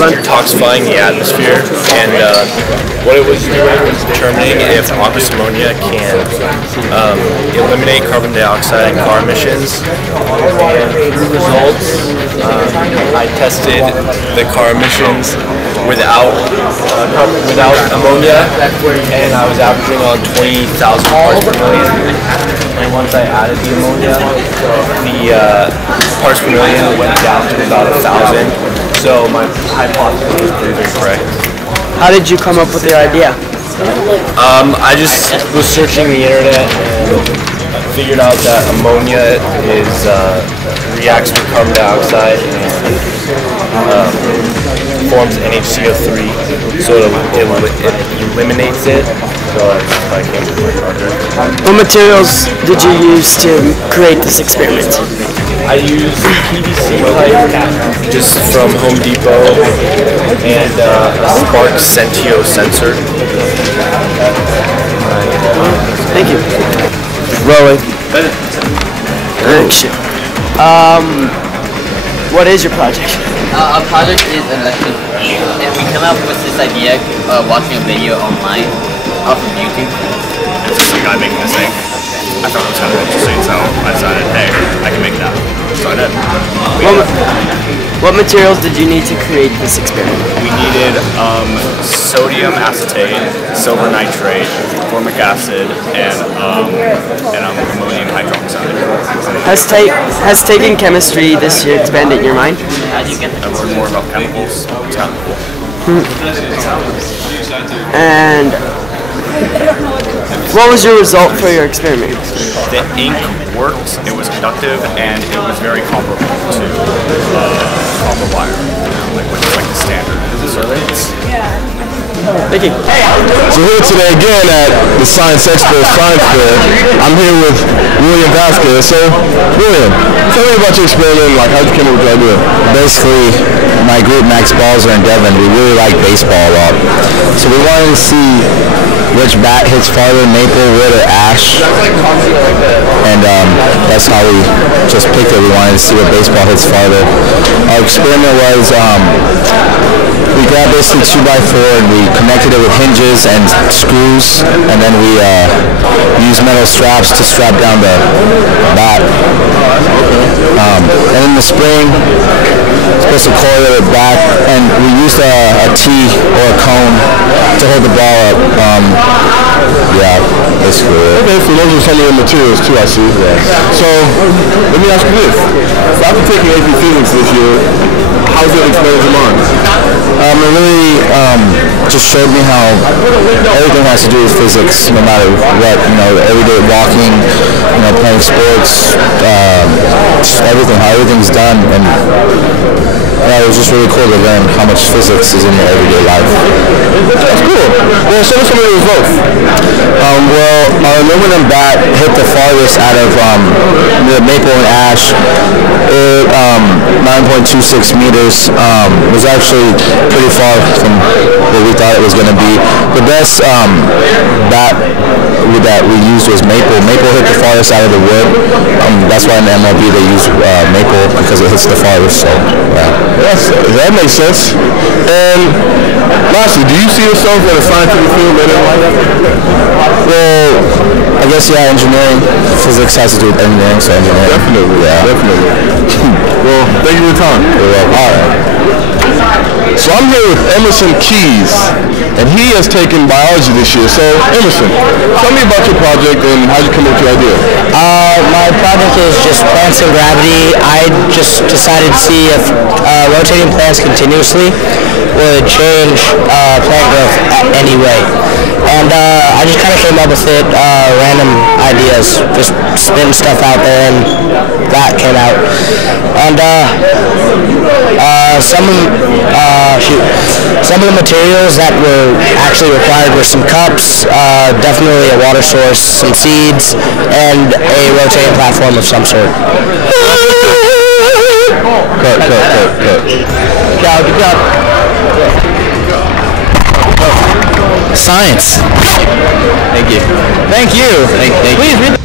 detoxifying the atmosphere, and what it was doing was determining if aqueous ammonia can eliminate carbon dioxide and car emissions. And through results, I tested the car emissions without ammonia, and I was averaging on 20,000 parts per million. And once I added the ammonia, the parts per million went down to about 1,000. So my hypothesis was proving correct. How did you come up with your idea? I just was searching the internet and figured out that ammonia reacts with carbon dioxide and forms NHCO3, so it eliminates it. So that's how I came up with my project. What materials did you use to create this experiment? I used PVC pipe just from Home Depot and a Spark Sentio sensor. Thank you. Rolling. Shit. What is your project? Our project is electric heat, and we came up with this idea watching a video online off of YouTube. It's just a guy making this thing. I thought it was kind of interesting, so I decided, hey, I can make that. So I did. What materials did you need to create this experiment? We needed sodium acetate, silver nitrate, formic acid, and ammonium hydroxide. Has taking chemistry this year expanded your mind? I learned more about chemicals. It's kind of cool. And what was your result for your experiment? The ink worked, it was conductive, and it was very comparable to copper wire, which is like the standard. Thank you. So here today again at the Science Expo Science Fair, I'm here with William Vasquez. So, William, tell me about your experiment, like how'd you come up with the idea? Basically, my group, Max Balzer and Devin, we really like baseball a lot. So we wanted to see which bat hits farther, maple, wood, or ash. And that's how we just picked it. We wanted to see what baseball hits farther. Our experiment was we grabbed basically 2x4 and we connected it with hinges and screws, and then we used metal straps to strap down the bat. And in the spring, supposed to coil it back, and we used a tee or a cone to hold the ball up. Yeah, basically. Okay, so those are some of the materials too, I see. Yeah. So, let me ask you this. So after taking AP Physics this year, how's that experience of mine? It really just showed me how everything has to do with physics, no matter what, everyday walking, playing sports, just everything, how everything's done, and it was just really cool to learn how much physics is in your everyday life. That's cool. Well, show us some of the results. Well, our aluminum bat hit the farthest out of the maple and ash. It 9.26 meters was actually pretty far from what we thought it was going to be. The best bat that we used was maple. Maple hit the farthest out of the wood. That's why in the MLB they use maple, because it hits the farthest. So yeah. Yes, that makes sense. And lastly, do you see yourself in a scientific field later in life? Well, I guess engineering, physics has to do with engineering, so engineering. Definitely, yeah. Definitely. Well, thank you for your time. You're welcome. All right. So I'm here with Emerson Keys, and he has taken biology this year. So Emerson, tell me about your project and how you come up with your idea. My project is just plants and gravity. I just decided to see if rotating plants continuously would change plant growth anyway. And I just kind of came up with it, random ideas, just spitting stuff out there, and that came out. And some of the materials that were actually required were some cups, definitely a water source, some seeds, and a rotating platform of some sort. Cut. Good job. Science. Thank you. Thank you. Please read.